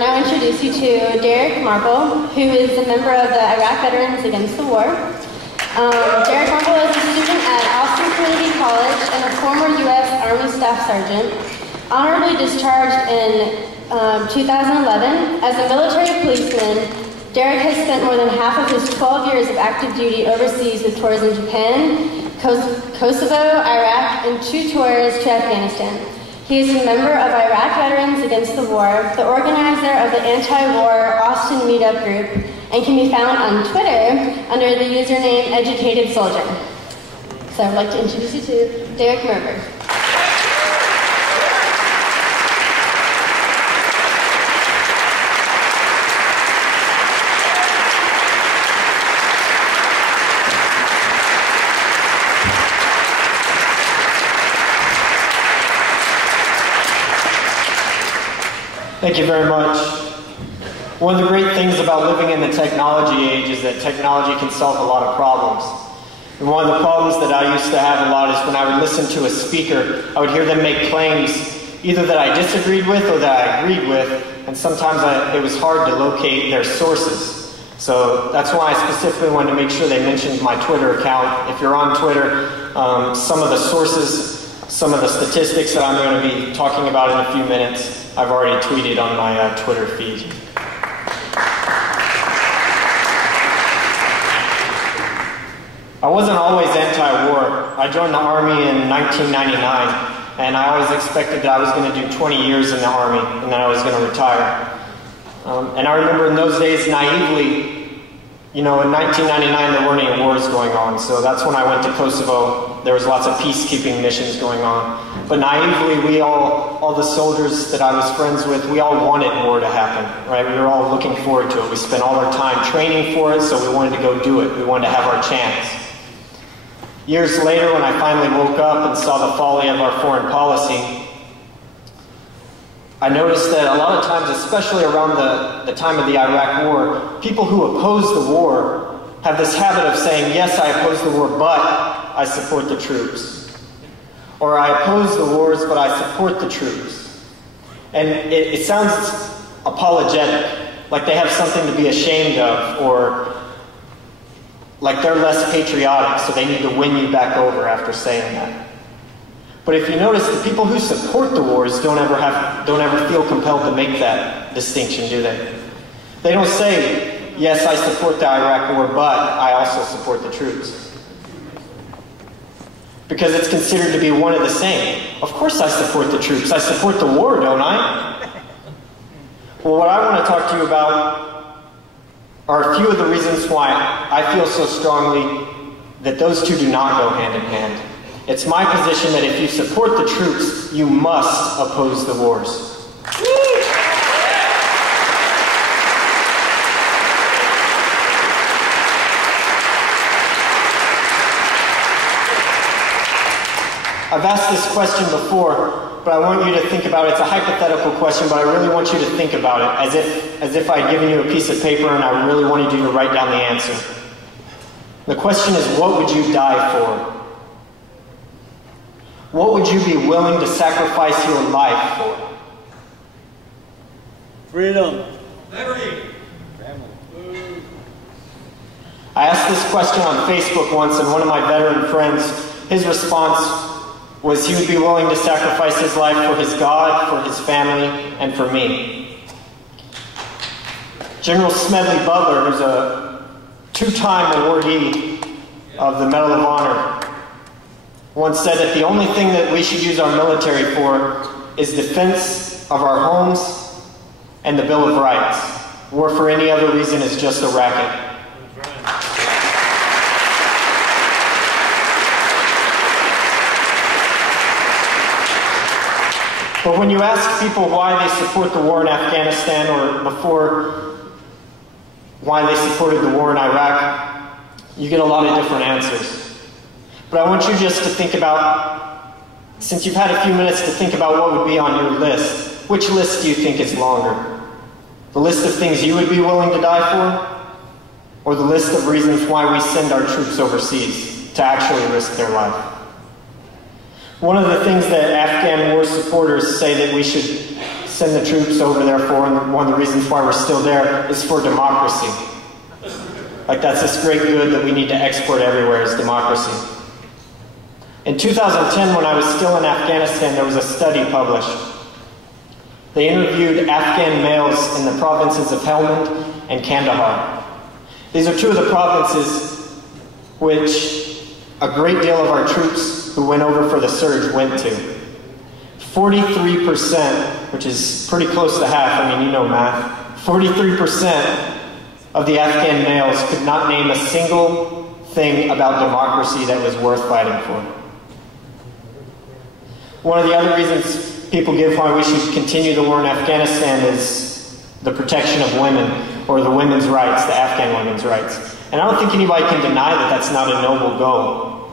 now introduce you to Derrick Marble, who is a member of the Iraq Veterans Against the War. Derrick Marble is a student at Austin Community College and a former U.S. Army Staff Sergeant. Honorably discharged in 2011, as a military policeman, Derrick has spent more than half of his 12 years of active duty overseas with tours in Japan, Kosovo, Iraq, and 2 tours to Afghanistan. He is a member of Iraq Veterans Against the War, the organizer of the anti-war Austin Meetup Group, and can be found on Twitter under the username Educated Soldier. So I'd like to introduce you to Derrick Marble. Thank you very much. One of the great things about living in the technology age is that technology can solve a lot of problems. And one of the problems that I used to have a lot is when I would listen to a speaker, I would hear them make claims either that I disagreed with or that I agreed with, and sometimes it was hard to locate their sources. So that's why I specifically wanted to make sure they mentioned my Twitter account. If you're on Twitter, some of the sources, some of the statistics that I'm going to be talking about in a few minutes, I've already tweeted on my Twitter feed. I wasn't always anti-war. I joined the Army in 1999, and I always expected that I was going to do 20 years in the Army, and then I was going to retire. And I remember in those days, naively, you know, in 1999 there weren't any wars going on, so that's when I went to Kosovo. There was lots of peacekeeping missions going on. But naively, all the soldiers that I was friends with, we all wanted war to happen, right? We were all looking forward to it. We spent all our time training for it, so we wanted to go do it. We wanted to have our chance. Years later, when I finally woke up and saw the folly of our foreign policy, I noticed that a lot of times, especially around the time of the Iraq War, people who oppose the war have this habit of saying, yes, I oppose the war, but I support the troops. Or I oppose the wars, but I support the troops. And it sounds apologetic, like they have something to be ashamed of, or like they're less patriotic, so they need to win you back over after saying that. But if you notice, the people who support the wars don't ever feel compelled to make that distinction, do they? They don't say, yes, I support the Iraq War, but I also support the troops. Because it's considered to be one and the same. Of course I support the troops. I support the war, don't I? Well, what I want to talk to you about are a few of the reasons why I feel so strongly that those two do not go hand in hand. It's my position that if you support the troops, you must oppose the wars. I've asked this question before, but I want you to think about it. It's a hypothetical question, but I really want you to think about it as if I'd given you a piece of paper and I really wanted you to write down the answer. The question is, what would you die for? What would you be willing to sacrifice your life for? Freedom. Liberty. Family. I asked this question on Facebook once, and one of my veteran friends, his response was he would be willing to sacrifice his life for his God, for his family, and for me. General Smedley Butler, who's a 2-time awardee of the Medal of Honor, once said that the only thing that we should use our military for is defense of our homes and the Bill of Rights. War for any other reason is just a racket. But when you ask people why they support the war in Afghanistan, or before why they supported the war in Iraq, you get a lot of different answers. But I want you just to think about, since you've had a few minutes to think about what would be on your list, which list do you think is longer? The list of things you would be willing to die for? Or the list of reasons why we send our troops overseas to actually risk their life? One of the things that Afghan war supporters say that we should send the troops over there for, and one of the reasons why we're still there is for democracy. Like, that's this great good that we need to export everywhere, is democracy. In 2010, when I was still in Afghanistan, there was a study published. They interviewed Afghan males in the provinces of Helmand and Kandahar. These are two of the provinces which a great deal of our troops who went over for the surge went to. 43%, which is pretty close to half, I mean, you know math, 43% of the Afghan males could not name a single thing about democracy that was worth fighting for. One of the other reasons people give why we should continue the war in Afghanistan is the protection of women, or the women's rights, the Afghan women's rights. And I don't think anybody can deny that that's not a noble goal.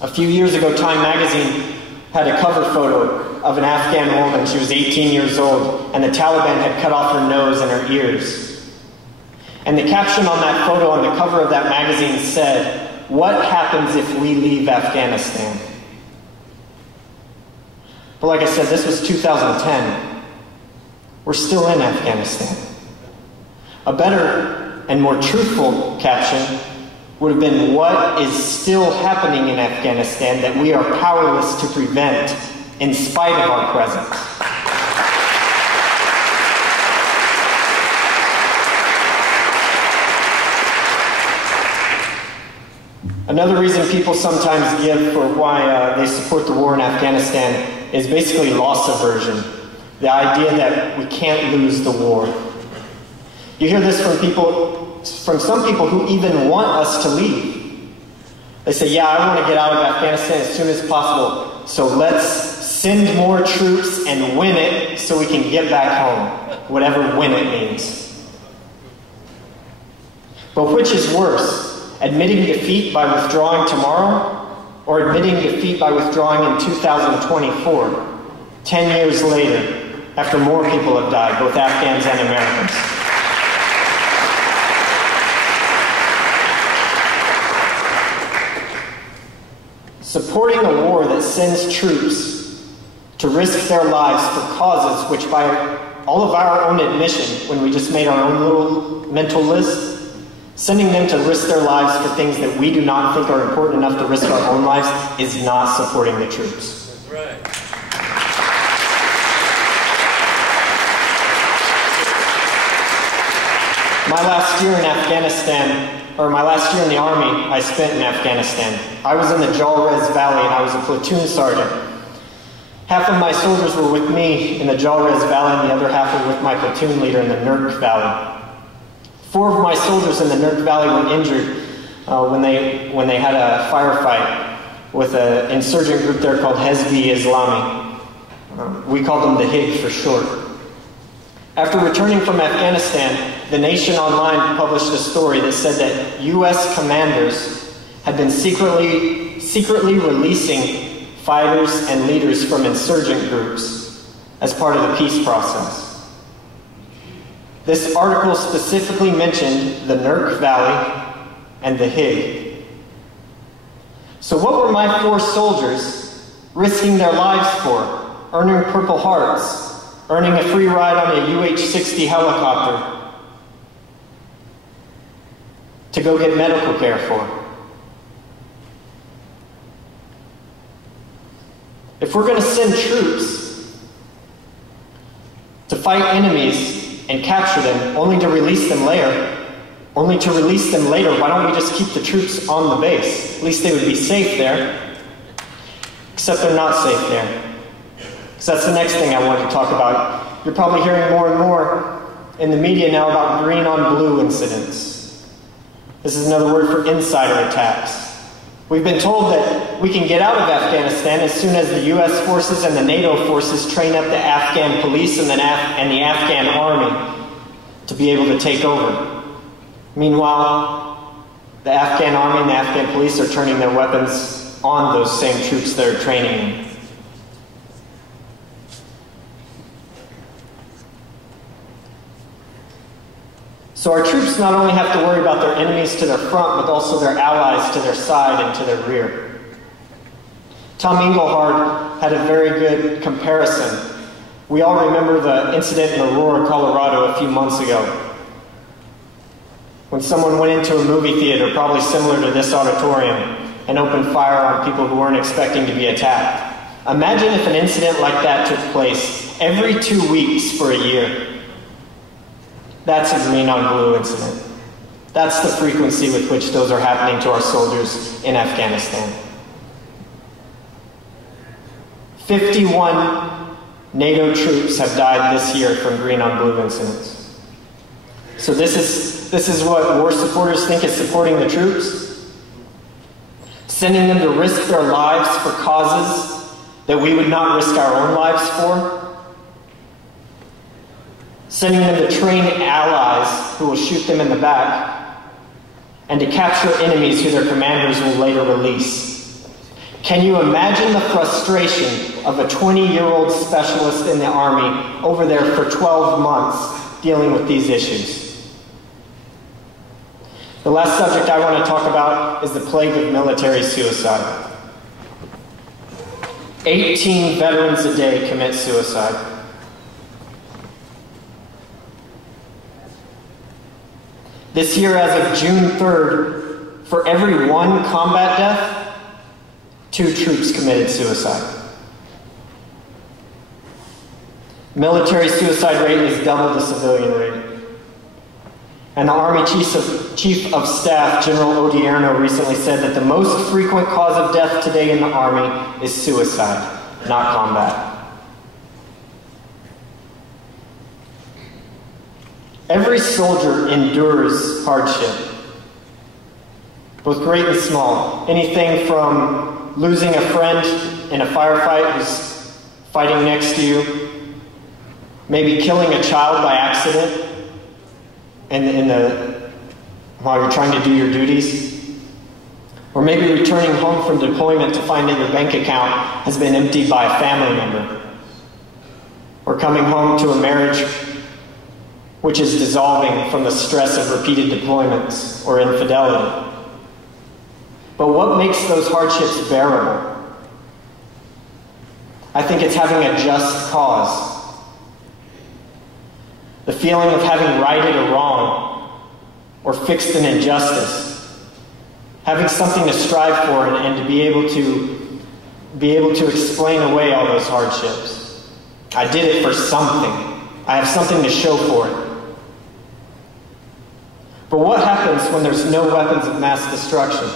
A few years ago, Time magazine had a cover photo of an Afghan woman. She was 18 years old, and the Taliban had cut off her nose and her ears. And the caption on that photo on the cover of that magazine said, "What happens if we leave Afghanistan?" But like I said, this was 2010. We're still in Afghanistan. A better and more truthful caption would have been, "What is still happening in Afghanistan that we are powerless to prevent in spite of our presence?" Another reason people sometimes give for why they support the war in Afghanistan is basically loss aversion. The idea that we can't lose the war. You hear this from some people who even want us to leave. They say, "Yeah, I want to get out of Afghanistan as soon as possible, so let's send more troops and win it so we can get back home," whatever win it means. But which is worse? Admitting defeat by withdrawing tomorrow, or admitting defeat by withdrawing in 2024, 10 years later, after more people have died, both Afghans and Americans? Supporting a war that sends troops to risk their lives for causes which, by all of our own admission, when we just made our own little mental list, sending them to risk their lives for things that we do not think are important enough to risk our own lives is not supporting the troops. That's right. My last year in Afghanistan, or my last year in the Army, I spent in Afghanistan. I was in the Jalrez Valley, and I was a platoon sergeant. Half of my soldiers were with me in the Jalrez Valley, and the other half were with my platoon leader in the Nurk Valley. 4 of my soldiers in the Nurk Valley were injured when they had a firefight with an insurgent group there called Hezbi Islami. We called them the HIG for short. After returning from Afghanistan, The Nation Online published a story that said that U.S. commanders had been secretly releasing fighters and leaders from insurgent groups as part of the peace process. This article specifically mentioned the Nurk Valley and the HIG. So what were my 4 soldiers risking their lives for? Earning Purple Hearts, earning a free ride on a UH-60 helicopter to go get medical care for? If we're going to send troops to fight enemies and capture them, only to release them later, why don't we just keep the troops on the base? At least they would be safe there. Except they're not safe there. Because that's the next thing I wanted to talk about. You're probably hearing more and more in the media now about green on blue incidents. This is another word for insider attacks. We've been told that we can get out of Afghanistan as soon as the U.S. forces and the NATO forces train up the Afghan police and the Afghan army to be able to take over. Meanwhile, the Afghan army and the Afghan police are turning their weapons on those same troops that are training them. So our troops not only have to worry about their enemies to their front, but also their allies to their side and to their rear. Tom Engelhard had a very good comparison We all remember the incident in Aurora, Colorado a few months ago, when someone went into a movie theater, probably similar to this auditorium, and opened fire on people who weren't expecting to be attacked. Imagine if an incident like that took place every 2 weeks for a year. That's a green on blue incident. That's the frequency with which those are happening to our soldiers in Afghanistan. 51 NATO troops have died this year from green on blue incidents. So this is what war supporters think is supporting the troops? Sending them to risk their lives for causes that we would not risk our own lives for? Sending them to train allies who will shoot them in the back, and to capture enemies who their commanders will later release. Can you imagine the frustration of a 20-year-old specialist in the Army over there for 12 months dealing with these issues? The last subject I want to talk about is the plague of military suicide. 18 veterans a day commit suicide. This year, as of June 3rd, for every 1 combat death, 2 troops committed suicide. Military suicide rate is double the civilian rate. And the Army Chief of Staff, General Odierno, recently said that the most frequent cause of death today in the Army is suicide, not combat. Every soldier endures hardship, both great and small. Anything from losing a friend in a firefight who's fighting next to you, maybe killing a child by accident while you're trying to do your duties, or maybe returning home from deployment to find that your bank account has been emptied by a family member, or coming home to a marriage which is dissolving from the stress of repeated deployments or infidelity. But what makes those hardships bearable? I think it's having a just cause. The feeling of having righted a wrong or fixed an injustice. Having something to strive for and to be able to explain away all those hardships. I did it for something. I have something to show for it. But what happens when there's no weapons of mass destruction?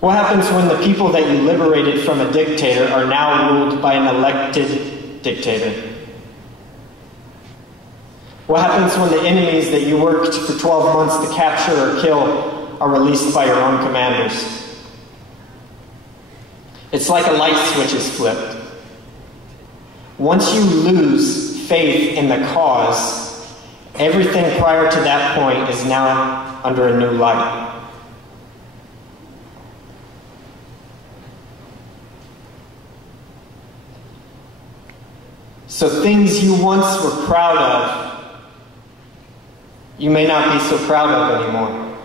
What happens when the people that you liberated from a dictator are now ruled by an elected dictator? What happens when the enemies that you worked for 12 months to capture or kill are released by your own commanders? It's like a light switch is flipped. Once you lose faith in the cause, everything prior to that point is now under a new light. So things you once were proud of, you may not be so proud of anymore.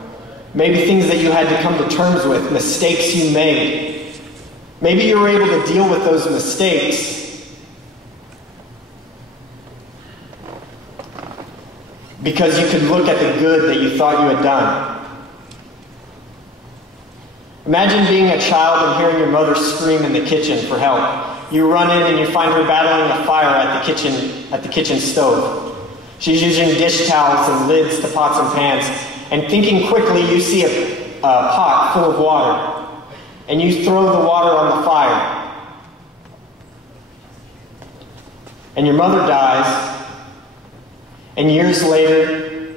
Maybe things that you had to come to terms with, mistakes you made. Maybe you were able to deal with those mistakes because you could look at the good that you thought you had done. Imagine being a child and hearing your mother scream in the kitchen for help. You run in and you find her battling a fire at the kitchen stove. She's using dish towels and lids to pots and pans. And thinking quickly, you see a pot full of water. And you throw the water on the fire. And your mother dies. And years later,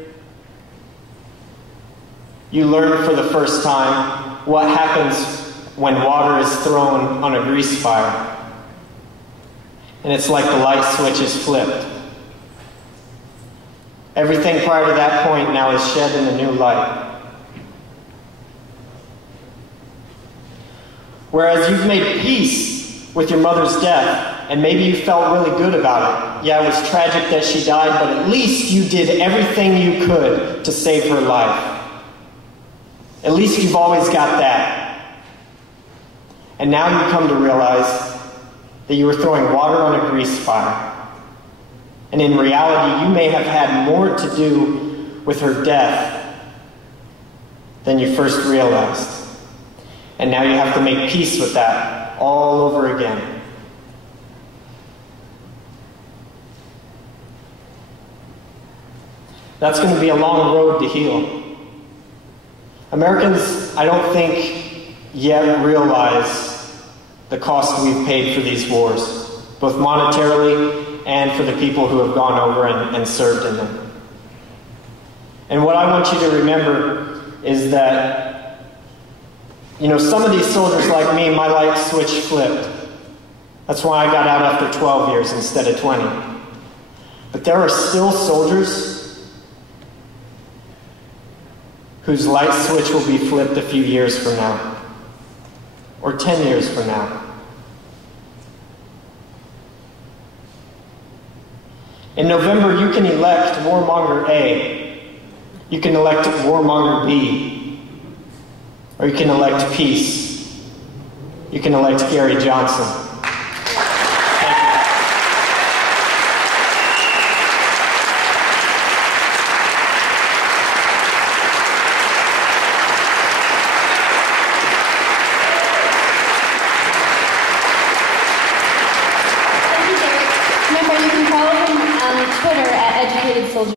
you learn for the first time what happens when water is thrown on a grease fire. And it's like the light switch is flipped. Everything prior to that point now is shed in a new light. Whereas you've made peace with your mother's death, and maybe you felt really good about it. Yeah, it was tragic that she died, but at least you did everything you could to save her life. At least you've always got that. And now you come to realize that you were throwing water on a grease fire. And in reality, you may have had more to do with her death than you first realized. And now you have to make peace with that all over again. That's going to be a long road to heal. Americans, I don't think, yet realize the cost we've paid for these wars, both monetarily and for the people who have gone over and served in them. And what I want you to remember is that, some of these soldiers like me, my light switch flipped. That's why I got out after 12 years instead of 20. But there are still soldiers whose light switch will be flipped a few years from now, or 10 years from now. In November, you can elect warmonger A, you can elect warmonger B, or you can elect peace. You can elect Gary Johnson. Remember, you can follow him on Twitter at Educated Soldier.